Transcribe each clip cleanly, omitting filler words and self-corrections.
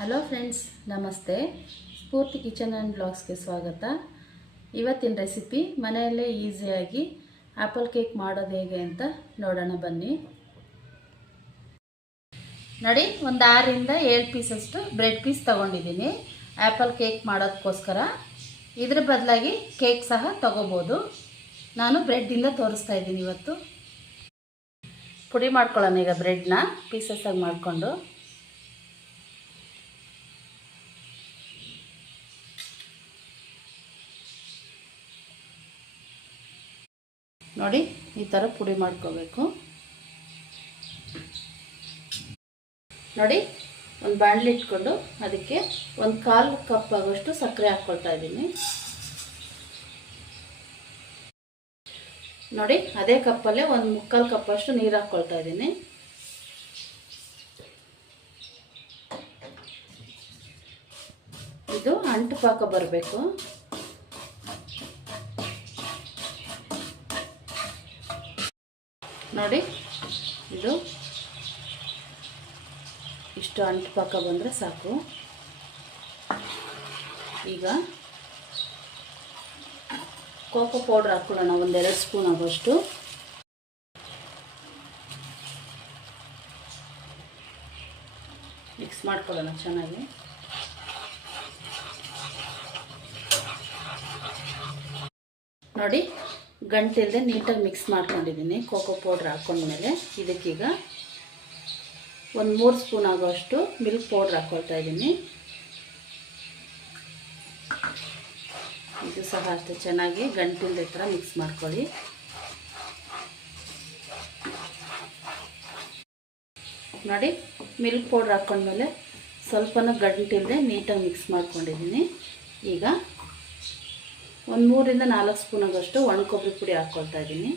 Hello friends, ನಮಸ್ತೆ. ಸ್ಫೂರ್ತಿ kitchen and ಬ್ಲಾಗ್ಸ್ಗೆ ಸ್ವಾಗತ. ಇವತ್ತಿನ ರೆಸಿಪಿ ಮನೆಯಲ್ಲೇ ಈಸಿಯಾಗಿ ಆ್ಯಪಲ್ ಕೇಕ್ ಮಾಡೋದು ಹೇಗೆ ಅಂತ ನೋಡೋಣ ಬನ್ನಿ. ನೋಡಿ, ಒಂದು 6ರಿಂದ 7 ಪೀಸಷ್ಟು ಬ್ರೆಡ್ ಪೀಸ್ ತೊಗೊಂಡಿದ್ದೀನಿ ಆ್ಯಪಲ್ ಕೇಕ್ ಮಾಡೋದಕ್ಕೋಸ್ಕರ. ಇದ್ರ ಬದಲಾಗಿ ಕೇಕ್ ಸಹ ತೊಗೋಬೋದು. ನಾನು ಬ್ರೆಡ್ಡಿಂದ ತೋರಿಸ್ತಾ ಇದ್ದೀನಿ ಇವತ್ತು. ಪುಡಿ ಮಾಡ್ಕೊಳ್ಳೋಣ ಈಗ ಬ್ರೆಡ್ನ ಪೀಸಸ್ ಆಗಿ ಮಾಡಿಕೊಂಡು. ನೋಡಿ, ಈ ಥರ ಪುಡಿ ಮಾಡ್ಕೋಬೇಕು. ನೋಡಿ, ಒಂದು ಬಾಣಲಿ ಇಟ್ಕೊಂಡು ಅದಕ್ಕೆ 1/4 ಕಪ್ ಆಗೋಷ್ಟು ಸಕ್ಕರೆ ಹಾಕ್ಕೊಳ್ತಾ ಇದ್ದೀನಿ. ನೋಡಿ, ಅದೇ ಕಪ್ಪಲ್ಲೇ 1/4 ಕಪ್ಪಷ್ಟು ನೀರು ಹಾಕ್ಕೊಳ್ತಾ ಇದ್ದೀನಿ. ಇದು ಅಂಟು ಪಾಕ ಬರಬೇಕು. ನೋಡಿ, ಇದು ಇಷ್ಟು ಅಂಟು ಪಾಕ ಬಂದರೆ ಸಾಕು. ಈಗ ಕೋಕೋ ಪೌಡ್ರ್ ಹಾಕ್ಕೊಳ್ಳೋಣ, 1-2 ಸ್ಪೂನ್ ಆಗೋಷ್ಟು. ಮಿಕ್ಸ್ ಮಾಡ್ಕೊಳ್ಳೋಣ ಚೆನ್ನಾಗಿ. ನೋಡಿ, ಗಂಟಿಲ್ಲದೆ ನೀಟಾಗಿ ಮಿಕ್ಸ್ ಮಾಡ್ಕೊಂಡಿದ್ದೀನಿ. ಕೋಕೋ ಪೌಡ್ರ್ ಹಾಕ್ಕೊಂಡ್ಮೇಲೆ ಇದಕ್ಕೀಗ 1-3 ಸ್ಪೂನ್ ಆಗೋಷ್ಟು ಮಿಲ್ಕ್ ಪೌಡ್ರ್ ಹಾಕ್ಕೊಳ್ತಾ ಇದ್ದೀನಿ. ಇದು ಸಹ ಅಷ್ಟೇ ಚೆನ್ನಾಗಿ ಗಂಟಿಲ್ಲದೆ ಥರ ಮಿಕ್ಸ್ ಮಾಡ್ಕೊಳ್ಳಿ. ನೋಡಿ, ಮಿಲ್ಕ್ ಪೌಡ್ರ್ ಹಾಕ್ಕೊಂಡ್ಮೇಲೆ ಸ್ವಲ್ಪನೂ ಗಂಟಿಲ್ಲದೆ ನೀಟಾಗಿ ಮಿಕ್ಸ್ ಮಾಡ್ಕೊಂಡಿದ್ದೀನಿ. ಈಗ 3-4 ಸ್ಪೂನ್ ಆಗೋಷ್ಟು ಒಣ ಕೊಬ್ಬರಿ ಪುಡಿ ಹಾಕ್ಕೊಳ್ತಾ ಇದ್ದೀನಿ.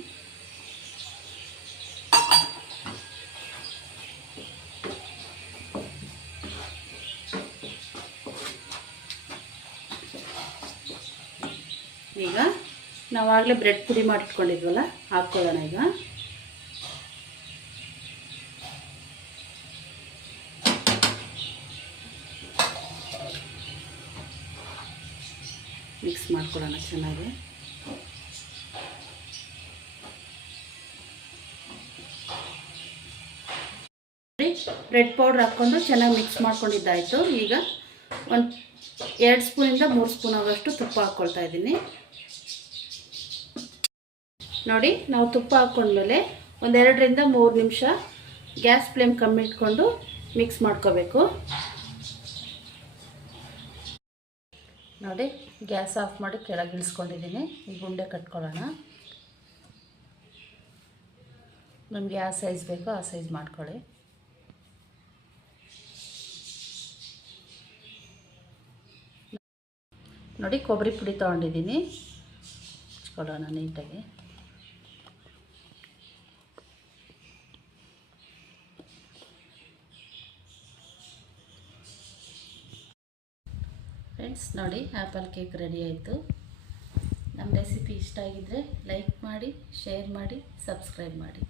ಈಗ ನಾವಾಗಲೇ ಬ್ರೆಡ್ ಪುಡಿ ಮಾಡಿಟ್ಕೊಂಡಿದ್ವಲ್ಲ, ಹಾಕ್ಕೊಳ್ಳೋಣ. ಈಗ ಮಿಕ್ಸ್ ಮಾಡ್ಕೊಳ್ಳೋಣ ಚೆನ್ನಾಗಿ. ಬ್ರೆಡ್ ಪೌಡ್ರ್ ಹಾಕ್ಕೊಂಡು ಚೆನ್ನಾಗಿ ಮಿಕ್ಸ್ ಮಾಡ್ಕೊಂಡಿದ್ದಾಯಿತು. ಈಗ 2 ಸ್ಪೂನಿಂದ 3 ಸ್ಪೂನ್ ಆಗೋಷ್ಟು ತುಪ್ಪ ಹಾಕ್ಕೊಳ್ತಾ ಇದ್ದೀನಿ. ನೋಡಿ, ನಾವು ತುಪ್ಪ ಹಾಕ್ಕೊಂಡ್ಮೇಲೆ 1-2ರಿಂದ 3 ನಿಮಿಷ ಗ್ಯಾಸ್ ಫ್ಲೇಮ್ ಕಮ್ಮಿ ಇಟ್ಕೊಂಡು ಮಿಕ್ಸ್ ಮಾಡ್ಕೋಬೇಕು. ನೋಡಿ, ಗ್ಯಾಸ್ ಆಫ್ ಮಾಡಿ ಕೆಳಗೆ ಇಳಿಸ್ಕೊಂಡಿದ್ದೀನಿ. ಈಗ ಉಂಡೆ ಕಟ್ಕೊಳ್ಳೋಣ. ನಮಗೆ ಯಾವ ಸೈಜ್ ಬೇಕೋ ಆ ಸೈಜ್ ಮಾಡ್ಕೊಳ್ಳಿ. ನೋಡಿ, ಕೊಬ್ಬರಿ ಪುಡಿ ತೊಗೊಂಡಿದ್ದೀನಿ, ಹಚ್ಕೊಳ್ಳೋಣ ನೀಟಾಗಿ. ಫ್ರೆಂಡ್ಸ್, ನೋಡಿ, ಆ್ಯಪಲ್ ಕೇಕ್ ರೆಡಿ ಆಯಿತು. ನಮ್ಮ ರೆಸಿಪಿ ಇಷ್ಟ ಆಗಿದ್ದರೆ ಲೈಕ್ ಮಾಡಿ, ಶೇರ್ ಮಾಡಿ, ಸಬ್ಸ್ಕ್ರೈಬ್ ಮಾಡಿ.